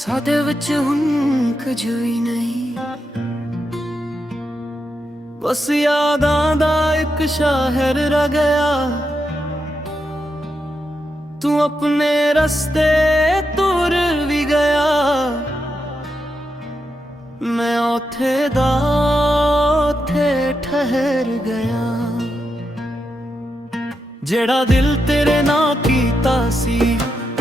सादे विच हुण कुछ भी नहीं, बस यादां दा एक शहर रह गया। तू अपने रस्ते तुर भी गया, मैं ओथे दा ओथे ठहर गया। जेड़ा दिल तेरे ना कीता सी,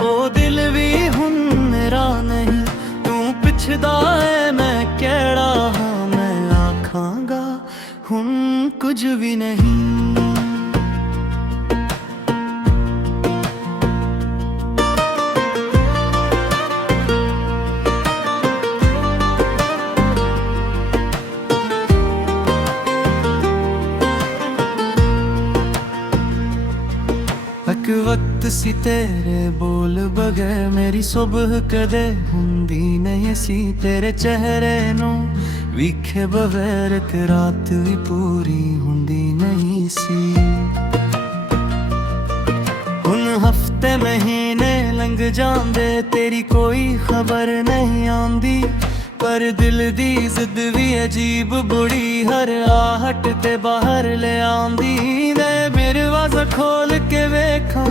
ओ दिल भी हुण मेरा नहीं। तू पिछदा है मैं केड़ा हाँ, मैं आखांगा हुण कुछ भी नहीं। एक वक्त सी तेरे बोल बगैर मेरी सुबह कदे हुंदी नहीं सी। तेरे चेहरे नू विखे बगैर एक रात भी पूरी हुंदी नहीं सी। हुण हफ्ते महीने लंघ जांदे, तेरी कोई खबर नहीं आंदी। पर दिल दी जिद भी अजीब बुड़ी, हर आहट ते बाहर ले आंदी। मेरे दरवाजा खोल के वेखा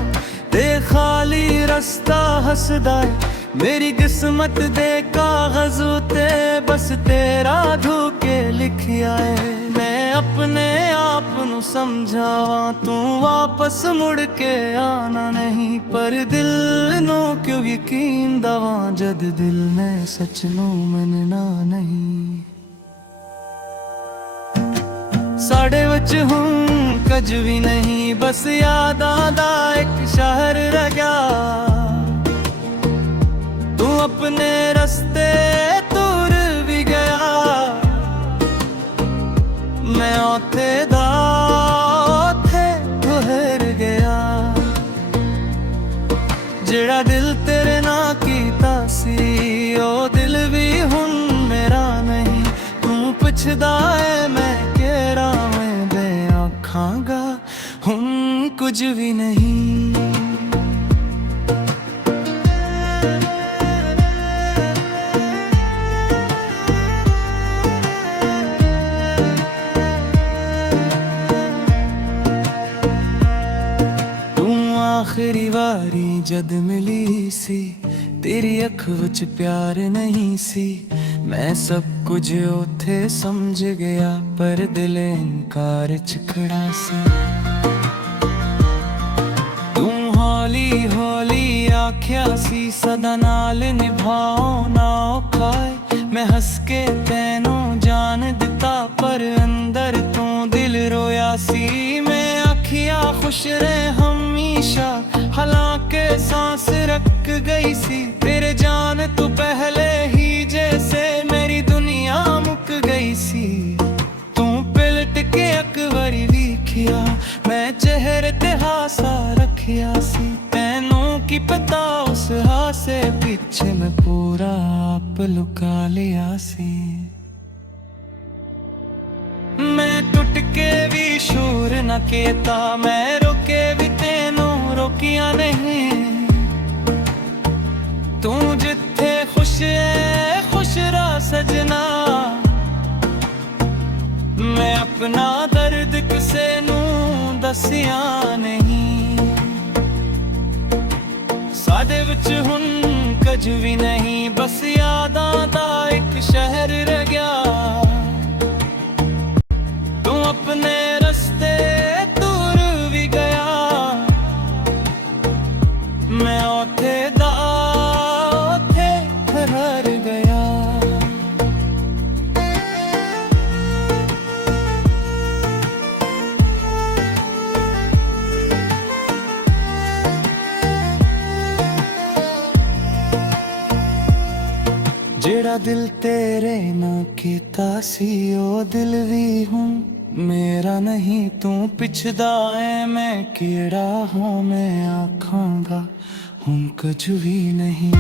ते खाली रस्ता हसदा है। मेरी किस्मत दे कागज़ ते बस तेरा धोके लिखिया है। मैं अपने आप नू समझावा तू वापस मुड़ के आना नहीं। पर दिल नू क्यों यकीन दवा जद दिल ने सच नू मनना नहीं। साढ़े विच हुण कुछ भी नहीं, बस यादां दा एक शहर रह गया। तू अपने रस्ते तुर भी गया, मैं ओथे दा ओथे ठहर गया। जेड़ा दिल तेरे ना कीता सी, ओ दिल भी हुण मेरा नहीं। तू पुछदा है मैं केड़ा, मैं दे आखांगा हुण कुछ भी नहीं। आखिरी वारी जद मिली सी, तेरी अख विच प्यार नहीं सी। मैं सब कुछ उथे समझ गया, पर दिल इनकार च खड़ा सी। तू हौली हौली आख्या सी सदा नाल निभाओ ना औखाए। मैं हंस के तैनू जान दिता, पर अंदर तू दिल रोया सी। मैं आखिया खुश रहे हमेशा, हालांकि सांस रख गई सी। तेरे जान तू पहले ही जैसे मेरी दुनिया मुक गई सी। तू पलट के अकबरी लिखिया, मैं चेहरे ते हासा रखिया सी। तैनू की पता उस हासे पीछे मैं पूरा आप लुका लिया सी। मैं टुट के भी शूर न केता, मैं रोके भी तेनू रोकिया नहीं। तू जिथे खुश है खुश रह सजना, मैं अपना दर्द किसे नू दसिया नहीं। सादे विच हुण कुछ भी नहीं, बस यादां दा एक शहर रह गया। तू अपने रस्ते तुर भी गया, मैं ओथे दा ओथे ठहर गया। जेड़ा दिल तेरे ना कीता सी, ओ दिल भी हुण मेरा नहीं। तू पिछदा है मैं केड़ा हाँ, मैं आखांगा हुण कुछ भी नहीं।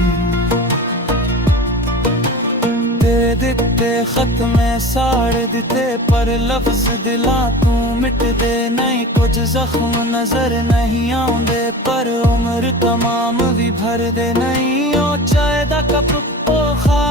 तेरे दिते खत मैं साड़ दिते, पर लफ्ज दिला तू मिट दे नहीं। कुछ जख्म नजर नहीं आउंदे, पर उम्र तमाम भी भर दे नहीं। ओ चाय दा कप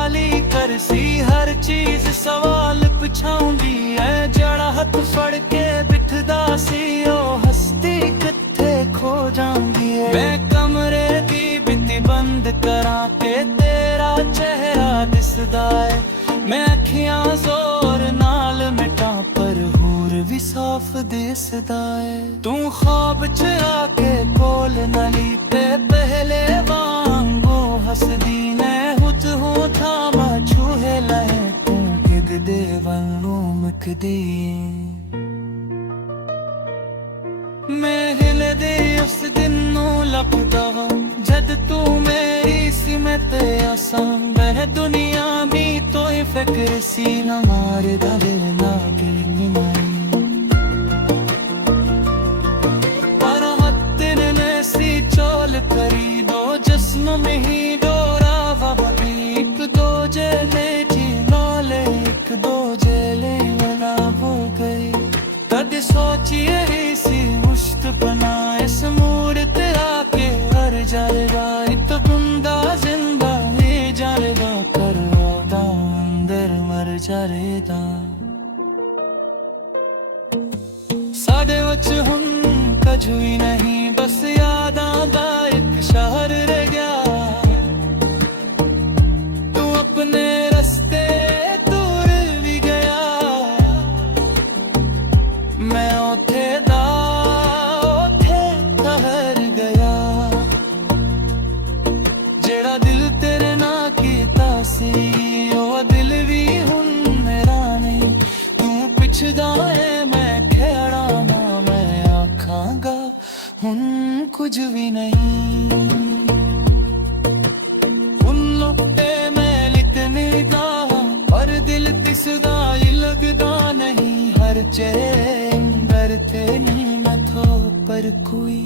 खाली कर सी हर चीज सवाल पुछाउंदी है जड़ा हथ फड़ के बिठदा सी ओ हस्ती किथे खो जांदी है मैं कमरे दी बित्ती बंद करा के तेरा चेहरा दिसदा है मैं अखियां जोर नाल मिटा पर हूर भी साफ दिसदा है तू ख्वाब च आके कोल नली पे पहले वांगू हसदी ने हुत हो थामा छूहे लहे तू किगदे वल्लू मुकदी मैं हिलदे उस दिन नू लपदा जद तू मेरी सी मैं ते आसां वह दुनिया भी तो ही फिक्र सी न मार दा दिल ना गिरनी पर हत्तिन ने सी चोल करी दो जिस्म में ही डोरा वबी एक दो जेले जी नाले एक दो जेले मना हो गई तद सोची रही सी मुश्त बना इस मूरत आके हर जाएगा इत बंदा जिंदा ही जाएगा करवादा अंदर मर जाएगा साडे वच हुन कजू ही नहीं बस यादां दा एक शहर रह गया तू अपने रस्ते दूर भी गया मैं ओथे दा ओथे ठहर गया जेड़ा दिल तेरे ना कीता सी ओ दिल भी हुन मेरा नहीं तू पिछदा है मैं खेड़ा ना मैं आखांगा हुन कुछ भी नहीं उन लुटे मैं लिखने दा पर दिल तिसदा ही लगदा नहीं हर चेहरे डरते नहीं मैं थो पर कोई